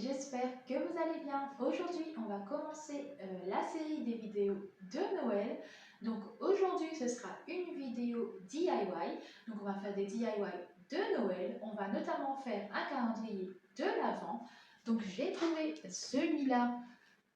j'espère que vous allez bien. Aujourd'hui, on va commencer la série des vidéos de Noël. Donc aujourd'hui, ce sera une vidéo DIY. Donc on va faire des DIY de Noël. On va notamment faire un calendrier de l'Avent. Donc j'ai trouvé celui-là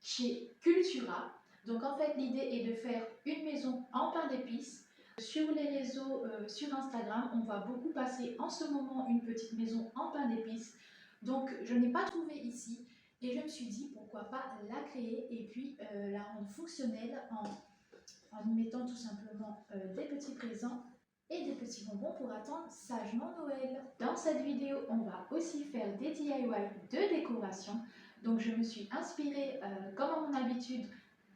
chez Cultura. Donc en fait, l'idée est de faire une maison en pain d'épices. Sur les réseaux, sur Instagram, on voit beaucoup passer en ce moment une petite maison en pain d'épices. Donc je n'ai pas trouvé ici et je me suis dit pourquoi pas la créer et puis la rendre fonctionnelle en y mettant tout simplement des petits présents et des petits bonbons pour attendre sagement Noël. Dans cette vidéo, on va aussi faire des DIY de décoration. Donc je me suis inspirée, comme à mon habitude,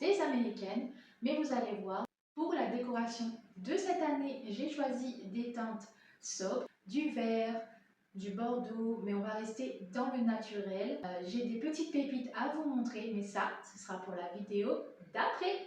des américaines, mais vous allez voir, pour la décoration de cette année, j'ai choisi des teintes sobres, du vert, du bordeaux, mais on va rester dans le naturel. J'ai des petites pépites à vous montrer, mais ça, ce sera pour la vidéo d'après.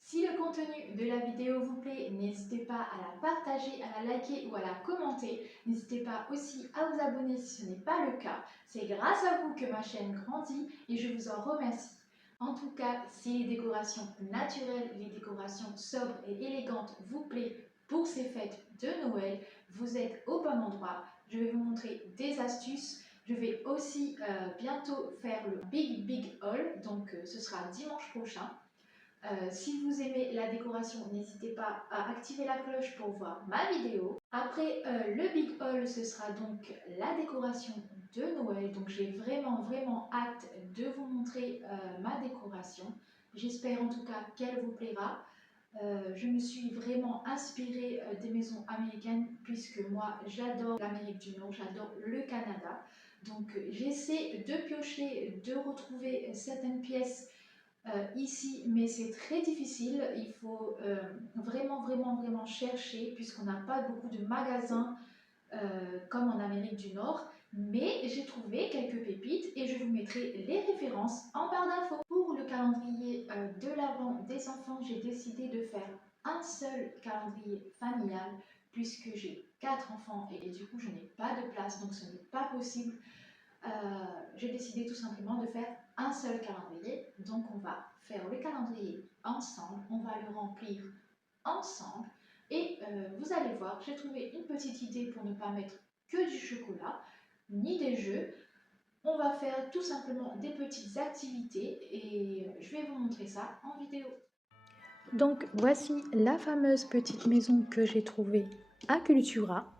Si le contenu de la vidéo vous plaît, n'hésitez pas à la partager, à la liker ou à la commenter. N'hésitez pas aussi à vous abonner si ce n'est pas le cas. C'est grâce à vous que ma chaîne grandit et je vous en remercie. En tout cas, si les décorations naturelles, les décorations sobres et élégantes vous plaisent pour ces fêtes de Noël, vous êtes au bon endroit. Je vais vous montrer des astuces. Je vais aussi bientôt faire le Big Haul, donc ce sera dimanche prochain. Si vous aimez la décoration, n'hésitez pas à activer la cloche pour voir ma vidéo. Après le Big Haul, ce sera donc la décoration de Noël. Donc j'ai vraiment hâte de vous montrer ma décoration. J'espère en tout cas qu'elle vous plaira. Je me suis vraiment inspirée des maisons américaines puisque moi j'adore l'Amérique du Nord, j'adore le Canada. Donc j'essaie de piocher, de retrouver certaines pièces ici, mais c'est très difficile. Il faut vraiment chercher puisqu'on n'a pas beaucoup de magasins comme en Amérique du Nord. Mais j'ai trouvé quelques pépites et je vous mettrai les références en barre d'infos. Pour le calendrier de l'Avent des enfants, j'ai décidé de faire un seul calendrier familial puisque j'ai 4 enfants et du coup je n'ai pas de place, donc ce n'est pas possible. J'ai décidé tout simplement de faire un seul calendrier. Donc on va faire le calendrier ensemble, on va le remplir ensemble et vous allez voir, j'ai trouvé une petite idée pour ne pas mettre que du chocolat ni des jeux. On va faire tout simplement des petites activités et je vais vous montrer ça en vidéo. Donc voici la fameuse petite maison que j'ai trouvée à Cultura.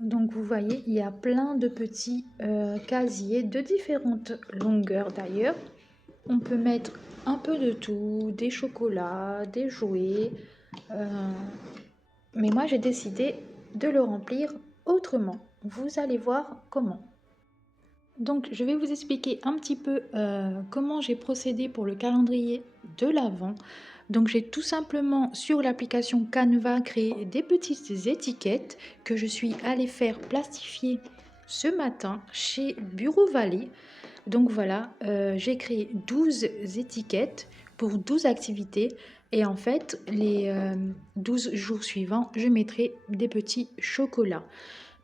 Donc vous voyez, il y a plein de petits casiers de différentes longueurs d'ailleurs. On peut mettre un peu de tout, des chocolats, des jouets. Mais moi j'ai décidé de le remplir autrement. Vous allez voir comment. Donc je vais vous expliquer un petit peu comment j'ai procédé pour le calendrier de l'Avent. Donc j'ai tout simplement sur l'application Canva créé des petites étiquettes que je suis allée faire plastifier ce matin chez Bureau Vallée. Donc voilà, j'ai créé 12 étiquettes pour 12 activités et en fait les 12 jours suivants je mettrai des petits chocolats.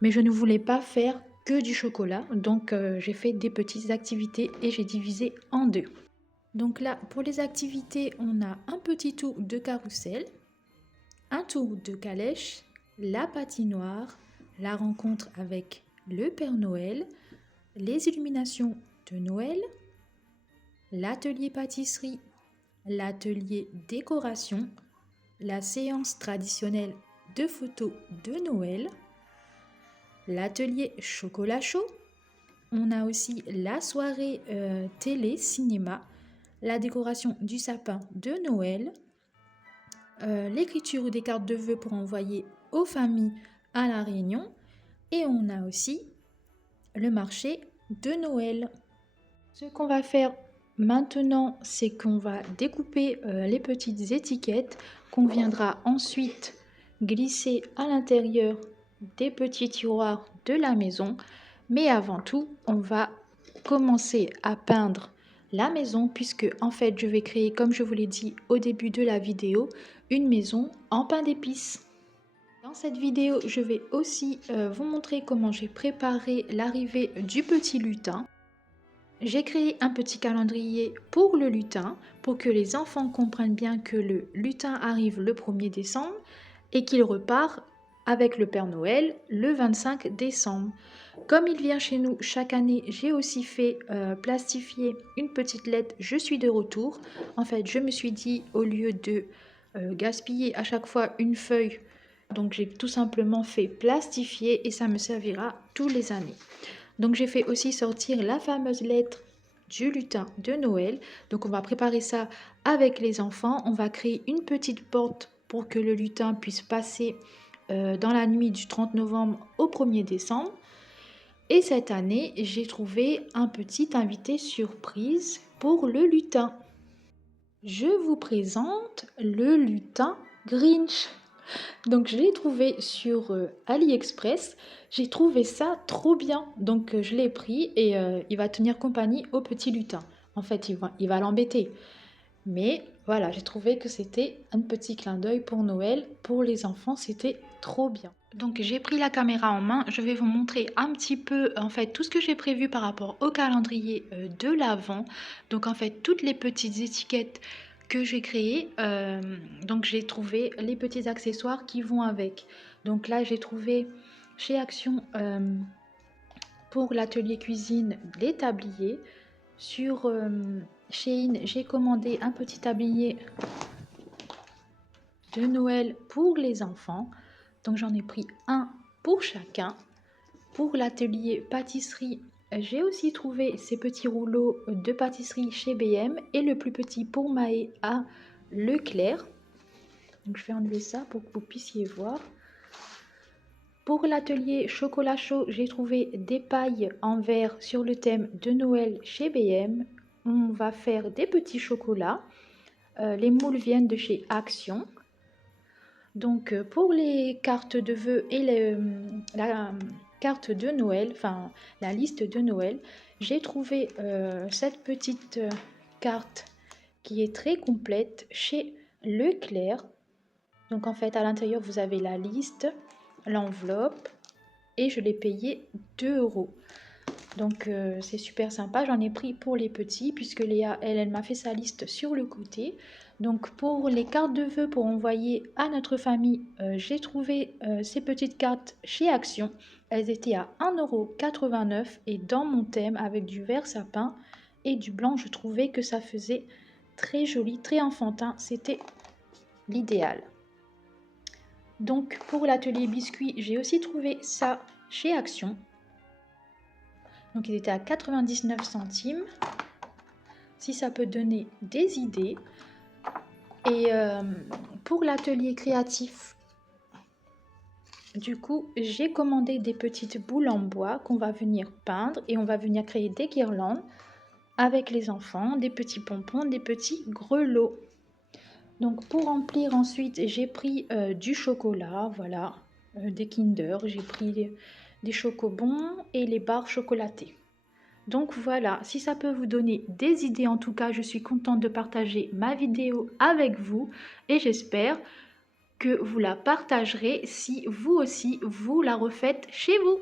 Mais je ne voulais pas faire que du chocolat, donc j'ai fait des petites activités et j'ai divisé en deux. Donc là, pour les activités, on a un petit tour de carrousel, un tour de calèche, la patinoire, la rencontre avec le Père Noël, les illuminations de Noël, l'atelier pâtisserie, l'atelier décoration, la séance traditionnelle de photos de Noël, l'atelier chocolat chaud. On a aussi la soirée télé-cinéma, la décoration du sapin de Noël, l'écriture des cartes de vœux pour envoyer aux familles à la Réunion et on a aussi le marché de Noël. Ce qu'on va faire maintenant, c'est qu'on va découper les petites étiquettes qu'on viendra ensuite glisser à l'intérieur des petits tiroirs de la maison. Mais avant tout, on va commencer à peindre la maison puisque en fait je vais créer, comme je vous l'ai dit au début de la vidéo, une maison en pain d'épices. Dans cette vidéo, je vais aussi vous montrer comment j'ai préparé l'arrivée du petit lutin. J'ai créé un petit calendrier pour le lutin, pour que les enfants comprennent bien que le lutin arrive le 1er décembre et qu'il repart avec le Père Noël le 25 décembre. Comme il vient chez nous chaque année, j'ai aussi fait plastifier une petite lettre « Je suis de retour ». En fait, je me suis dit, au lieu de gaspiller à chaque fois une feuille, donc j'ai tout simplement fait plastifier et ça me servira tous les années. Donc j'ai fait aussi sortir la fameuse lettre du lutin de Noël. Donc on va préparer ça avec les enfants. On va créer une petite porte pour que le lutin puisse passer dans la nuit du 30 novembre au 1er décembre. Et cette année, j'ai trouvé un petit invité surprise pour le lutin. Je vous présente le lutin Grinch. Donc je l'ai trouvé sur AliExpress. J'ai trouvé ça trop bien. Donc je l'ai pris et il va tenir compagnie au petit lutin. En fait, il va l'embêter. Mais voilà, j'ai trouvé que c'était un petit clin d'œil pour Noël. Pour les enfants, c'était trop bien. Donc j'ai pris la caméra en main. Je vais vous montrer un petit peu en fait tout ce que j'ai prévu par rapport au calendrier de l'Avent. Donc en fait toutes les petites étiquettes que j'ai créées. Donc j'ai trouvé les petits accessoires qui vont avec. Donc là j'ai trouvé chez Action pour l'atelier cuisine les tabliers. Sur Shein, j'ai commandé un petit tablier de Noël pour les enfants. Donc j'en ai pris un pour chacun. Pour l'atelier pâtisserie, j'ai aussi trouvé ces petits rouleaux de pâtisserie chez B&M et le plus petit pour Maë à Leclerc. Donc je vais enlever ça pour que vous puissiez voir. Pour l'atelier chocolat chaud, j'ai trouvé des pailles en verre sur le thème de Noël chez B&M. On va faire des petits chocolats. Les moules viennent de chez Action. Donc pour les cartes de vœux et la carte de Noël, enfin la liste de Noël, j'ai trouvé cette petite carte qui est très complète chez Leclerc. Donc en fait à l'intérieur vous avez la liste, l'enveloppe et je l'ai payé 2 €. Donc c'est super sympa, j'en ai pris pour les petits puisque Léa, elle m'a fait sa liste sur le côté. Donc pour les cartes de vœux pour envoyer à notre famille, j'ai trouvé ces petites cartes chez Action. Elles étaient à 1,89 € et dans mon thème avec du vert sapin et du blanc, je trouvais que ça faisait très joli, très enfantin, c'était l'idéal. Donc pour l'atelier biscuit, j'ai aussi trouvé ça chez Action. Donc il était à 99 centimes. Si ça peut donner des idées. Et pour l'atelier créatif, du coup, j'ai commandé des petites boules en bois qu'on va venir peindre et on va venir créer des guirlandes avec les enfants, des petits pompons, des petits grelots. Donc pour remplir ensuite, j'ai pris du chocolat, voilà, des Kinder, j'ai pris des chocobons et les barres chocolatées. Donc voilà, si ça peut vous donner des idées, en tout cas, je suis contente de partager ma vidéo avec vous et j'espère que vous la partagerez si vous aussi, vous la refaites chez vous.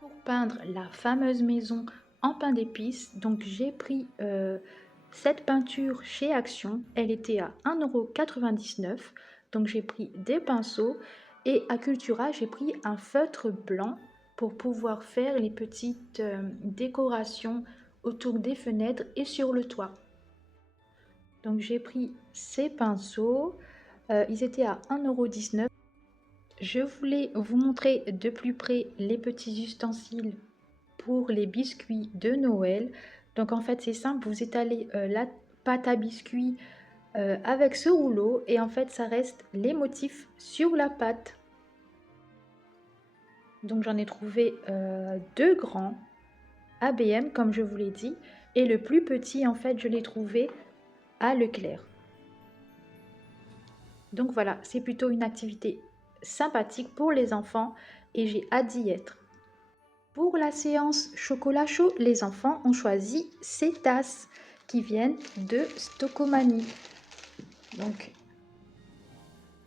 Pour peindre la fameuse maison en pain d'épices, donc j'ai pris cette peinture chez Action, elle était à 1,99 €, donc j'ai pris des pinceaux et à Cultura, j'ai pris un feutre blanc pour pouvoir faire les petites décorations autour des fenêtres et sur le toit. Donc j'ai pris ces pinceaux, ils étaient à 1,19 €. Je voulais vous montrer de plus près les petits ustensiles pour les biscuits de Noël. Donc en fait c'est simple, vous étalez la pâte à biscuits avec ce rouleau et en fait ça reste les motifs sur la pâte. Donc j'en ai trouvé 2 grands à B&M comme je vous l'ai dit et le plus petit en fait je l'ai trouvé à Leclerc. Donc voilà, c'est plutôt une activité sympathique pour les enfants et j'ai hâte d'y être. Pour la séance chocolat chaud, les enfants ont choisi ces tasses qui viennent de Stocomanie. Donc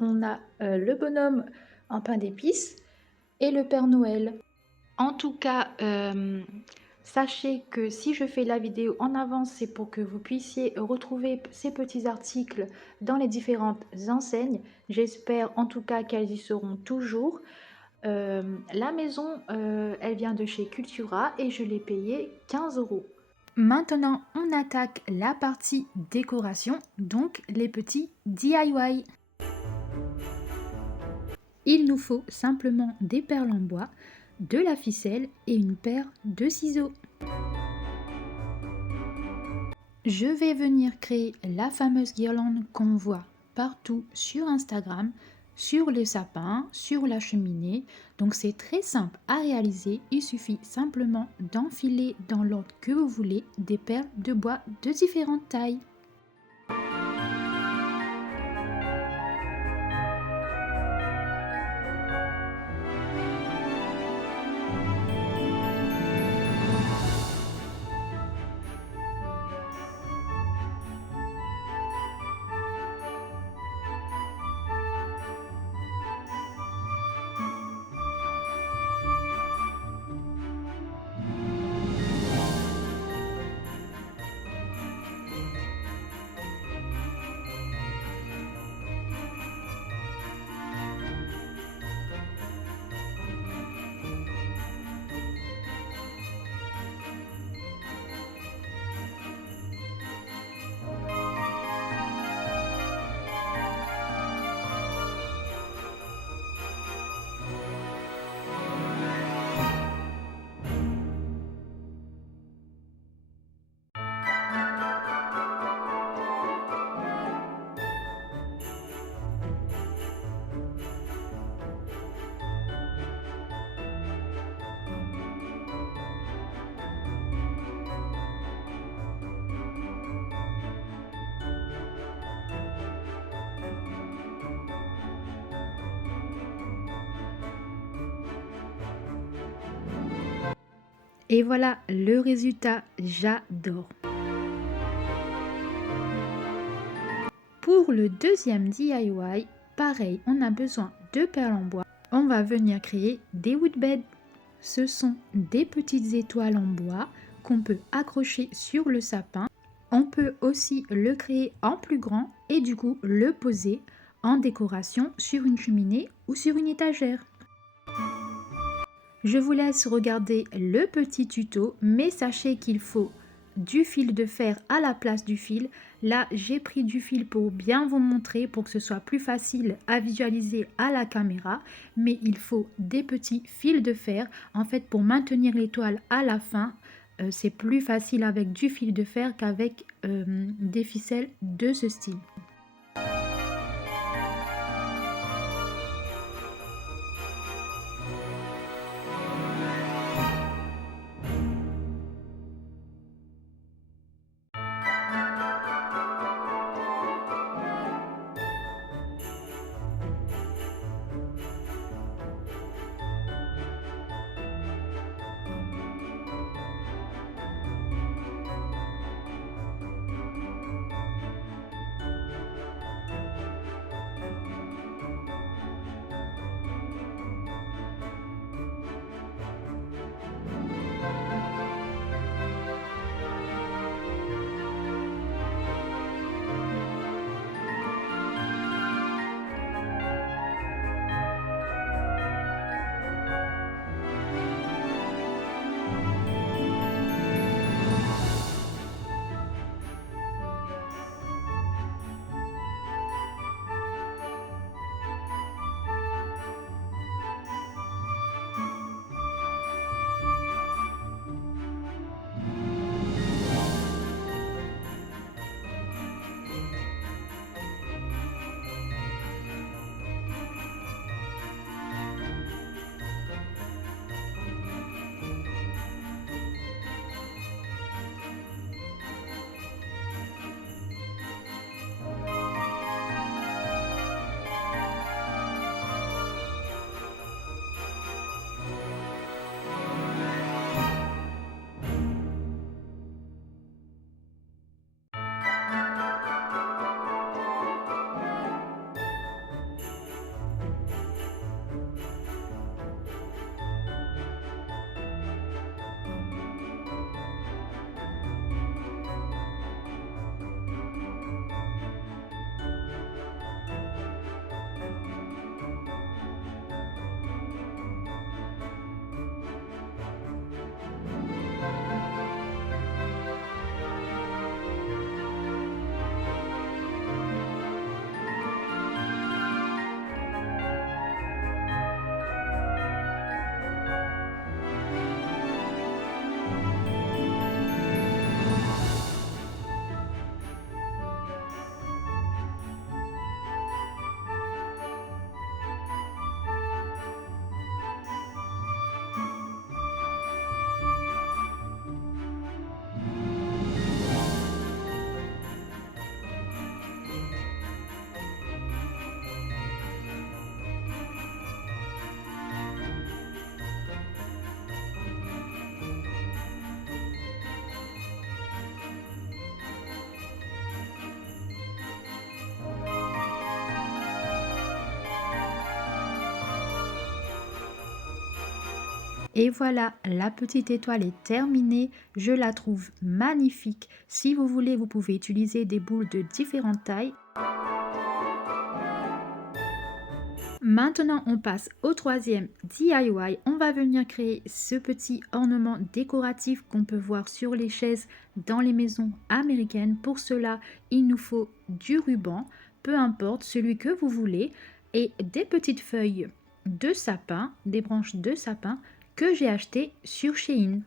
on a le bonhomme en pain d'épices et le Père Noël. En tout cas, Sachez que si je fais la vidéo en avance, c'est pour que vous puissiez retrouver ces petits articles dans les différentes enseignes. J'espère en tout cas qu'elles y seront toujours. La maison, elle vient de chez Cultura et je l'ai payée 15 €. Maintenant, on attaque la partie décoration, donc les petits DIY. Il nous faut simplement des perles en bois, de la ficelle et une paire de ciseaux. Je vais venir créer la fameuse guirlande qu'on voit partout sur Instagram, sur le sapin, sur la cheminée. Donc c'est très simple à réaliser, il suffit simplement d'enfiler dans l'ordre que vous voulez des perles de bois de différentes tailles. Et voilà le résultat, j'adore. Pour le deuxième DIY, pareil, on a besoin de perles en bois. On va venir créer des woodbeds. Ce sont des petites étoiles en bois qu'on peut accrocher sur le sapin. On peut aussi le créer en plus grand et du coup le poser en décoration sur une cheminée ou sur une étagère. Je vous laisse regarder le petit tuto, mais sachez qu'il faut du fil de fer à la place du fil. Là, j'ai pris du fil pour bien vous montrer, pour que ce soit plus facile à visualiser à la caméra. Mais il faut des petits fils de fer. En fait, pour maintenir l'étoile à la fin, c'est plus facile avec du fil de fer qu'avec des ficelles de ce style. Et voilà, la petite étoile est terminée. Je la trouve magnifique. Si vous voulez, vous pouvez utiliser des boules de différentes tailles. Maintenant, on passe au troisième DIY. On va venir créer ce petit ornement décoratif qu'on peut voir sur les chaises dans les maisons américaines. Pour cela, il nous faut du ruban, peu importe celui que vous voulez, et des petites feuilles de sapin, des branches de sapin que j'ai acheté sur Shein.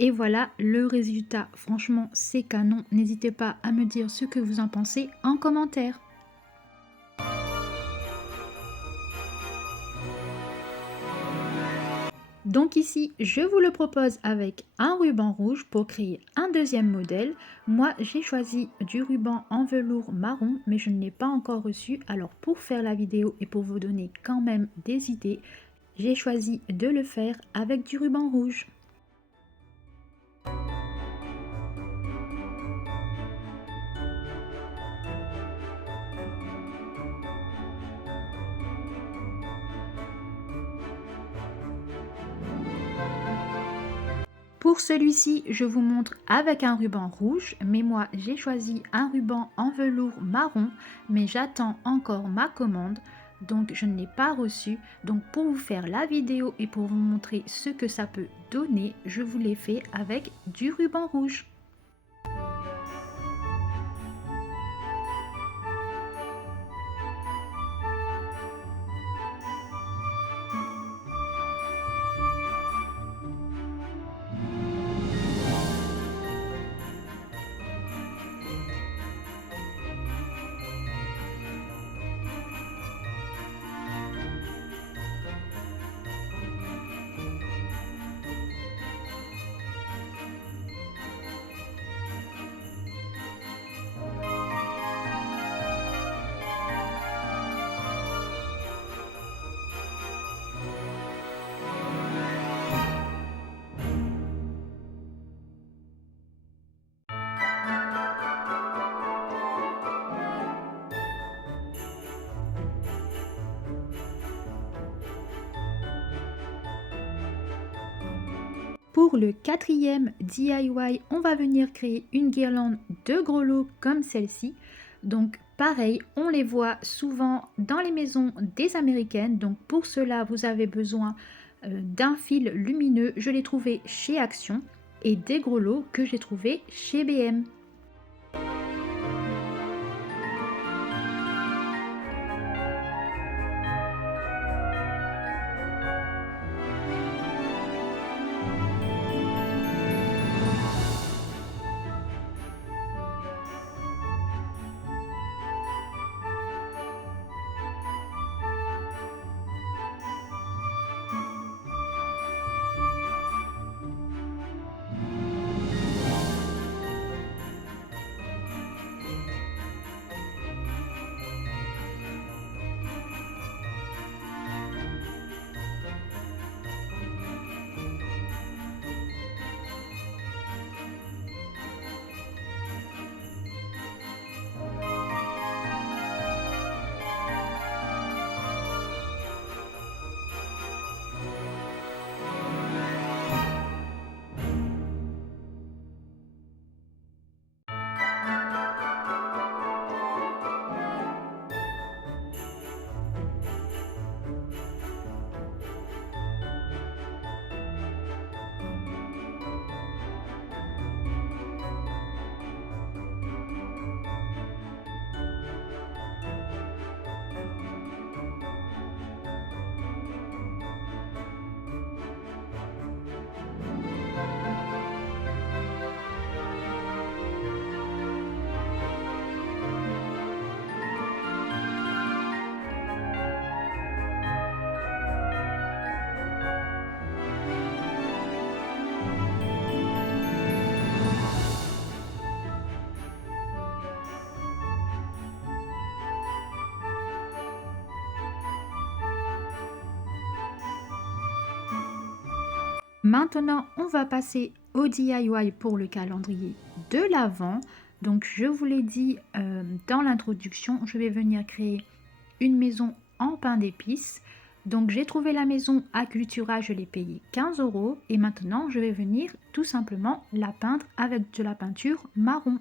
Et voilà le résultat. Franchement, c'est canon. N'hésitez pas à me dire ce que vous en pensez en commentaire. Donc ici, je vous le propose avec un ruban rouge pour créer un deuxième modèle. Moi, j'ai choisi du ruban en velours marron, mais je ne l'ai pas encore reçu. Alors pour faire la vidéo et pour vous donner quand même des idées, j'ai choisi de le faire avec du ruban rouge. Pour celui-ci, je vous montre avec un ruban rouge, mais moi j'ai choisi un ruban en velours marron, mais j'attends encore ma commande, donc je ne l'ai pas reçu. Donc pour vous faire la vidéo et pour vous montrer ce que ça peut donner, je vous l'ai fait avec du ruban rouge. Pour le quatrième DIY, on va venir créer une guirlande de grelots comme celle-ci. Donc Pareil, on les voit souvent dans les maisons des Américaines. Donc pour cela, vous avez besoin d'un fil lumineux. Je l'ai trouvé chez Action et des grelots que j'ai trouvé chez BM. Maintenant, on va passer au DIY pour le calendrier de l'Avent. Donc, je vous l'ai dit dans l'introduction, je vais venir créer une maison en pain d'épices. Donc, j'ai trouvé la maison à Cultura, je l'ai payée 15 € et maintenant, je vais venir tout simplement la peindre avec de la peinture marron.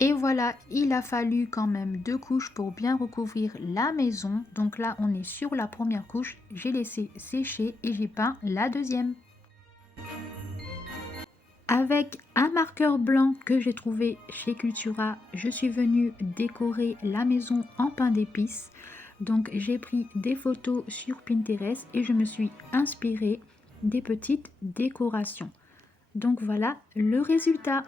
Et voilà, il a fallu quand même 2 couches pour bien recouvrir la maison. Donc là, on est sur la première couche. J'ai laissé sécher et j'ai peint la deuxième. Avec un marqueur blanc que j'ai trouvé chez Cultura, je suis venue décorer la maison en pain d'épices. Donc j'ai pris des photos sur Pinterest et je me suis inspirée des petites décorations. Donc voilà le résultat.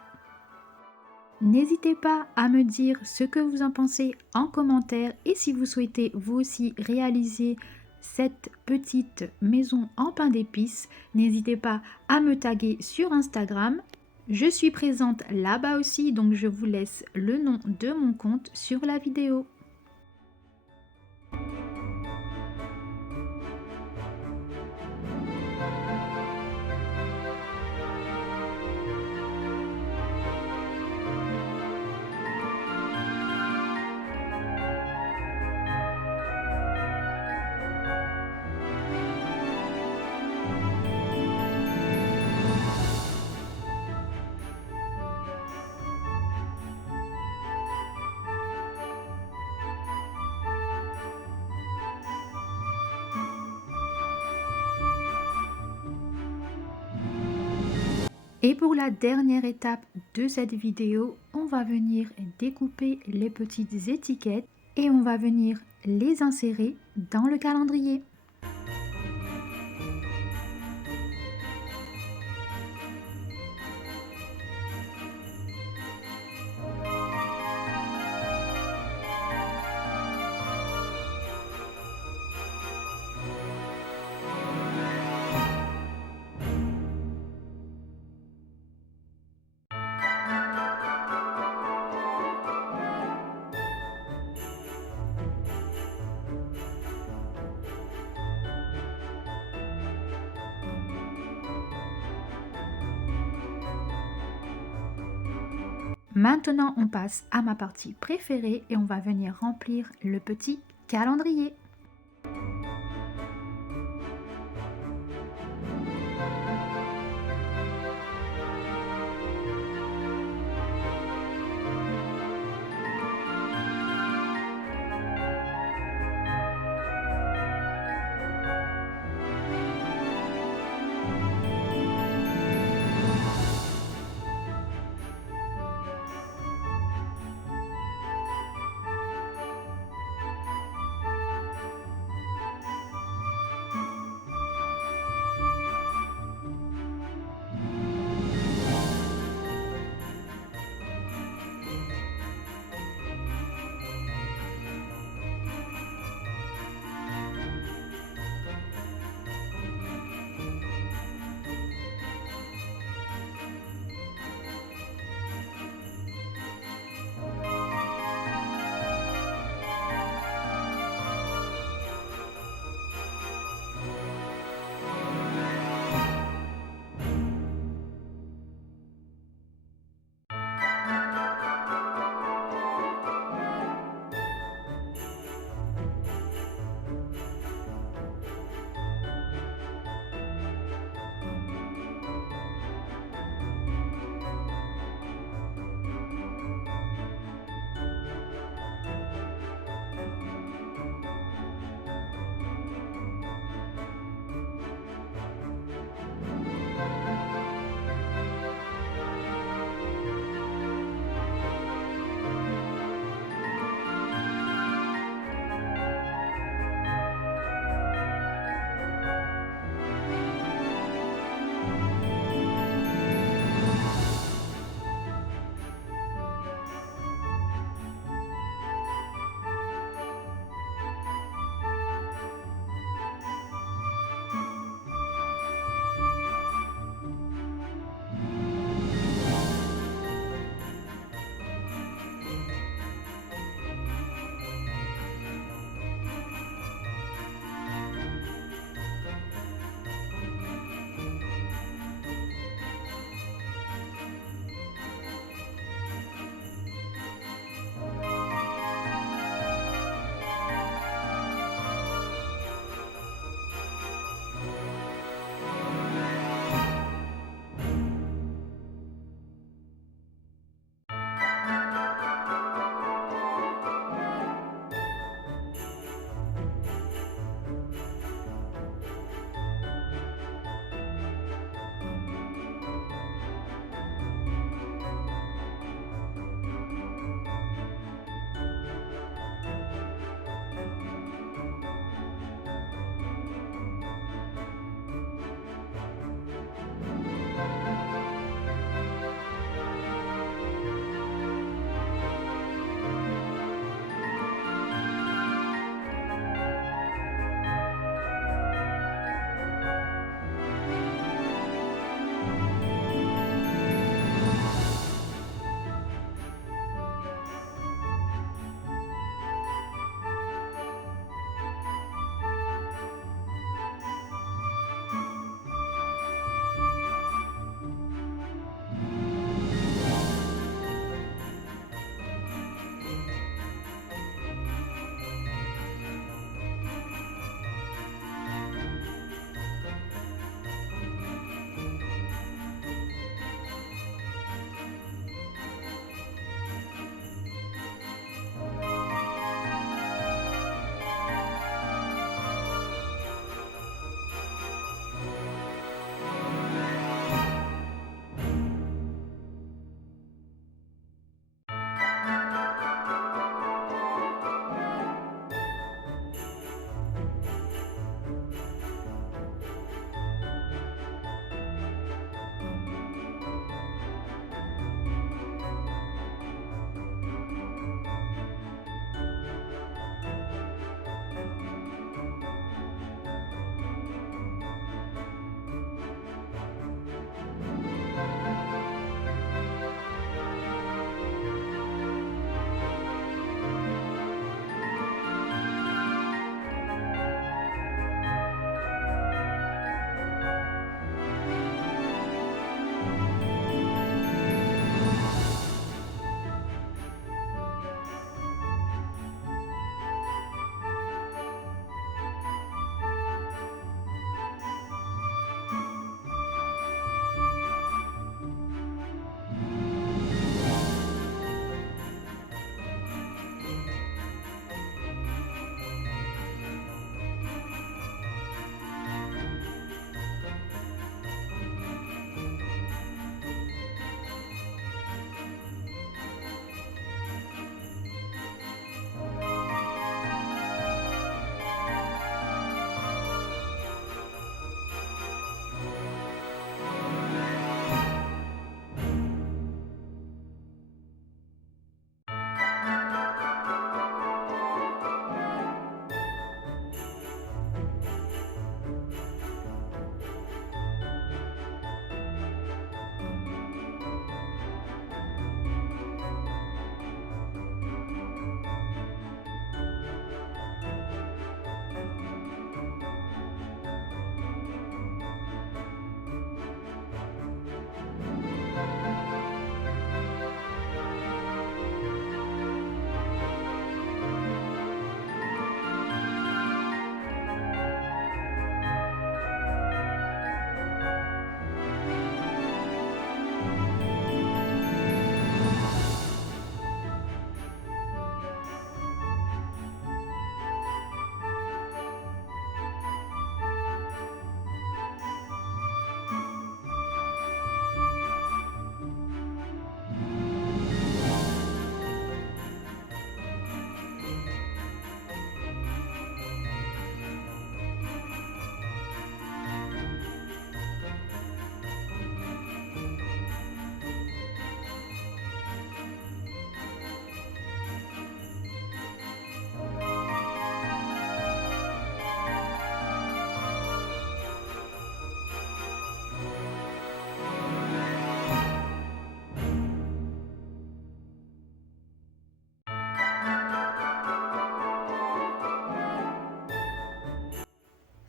N'hésitez pas à me dire ce que vous en pensez en commentaire et si vous souhaitez vous aussi réaliser cette petite maison en pain d'épices, n'hésitez pas à me taguer sur Instagram. Je suis présente là-bas aussi, donc je vous laisse le nom de mon compte sur la vidéo. Et pour la dernière étape de cette vidéo, on va venir découper les petites étiquettes et on va venir les insérer dans le calendrier. Maintenant, on passe à ma partie préférée et on va venir remplir le petit calendrier.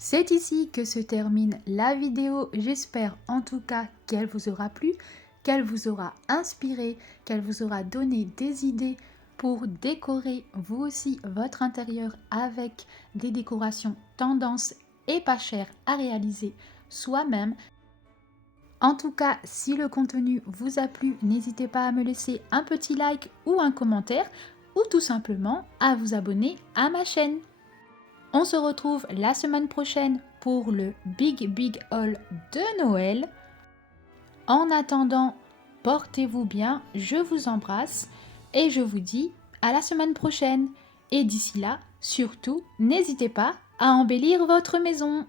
C'est ici que se termine la vidéo. J'espère en tout cas qu'elle vous aura plu, qu'elle vous aura inspiré, qu'elle vous aura donné des idées pour décorer vous aussi votre intérieur avec des décorations tendance et pas chères à réaliser soi-même. En tout cas, si le contenu vous a plu, n'hésitez pas à me laisser un petit like ou un commentaire ou tout simplement à vous abonner à ma chaîne. On se retrouve la semaine prochaine pour le Big Haul de Noël. En attendant, portez-vous bien, je vous embrasse et je vous dis à la semaine prochaine. Et d'ici là, surtout, n'hésitez pas à embellir votre maison.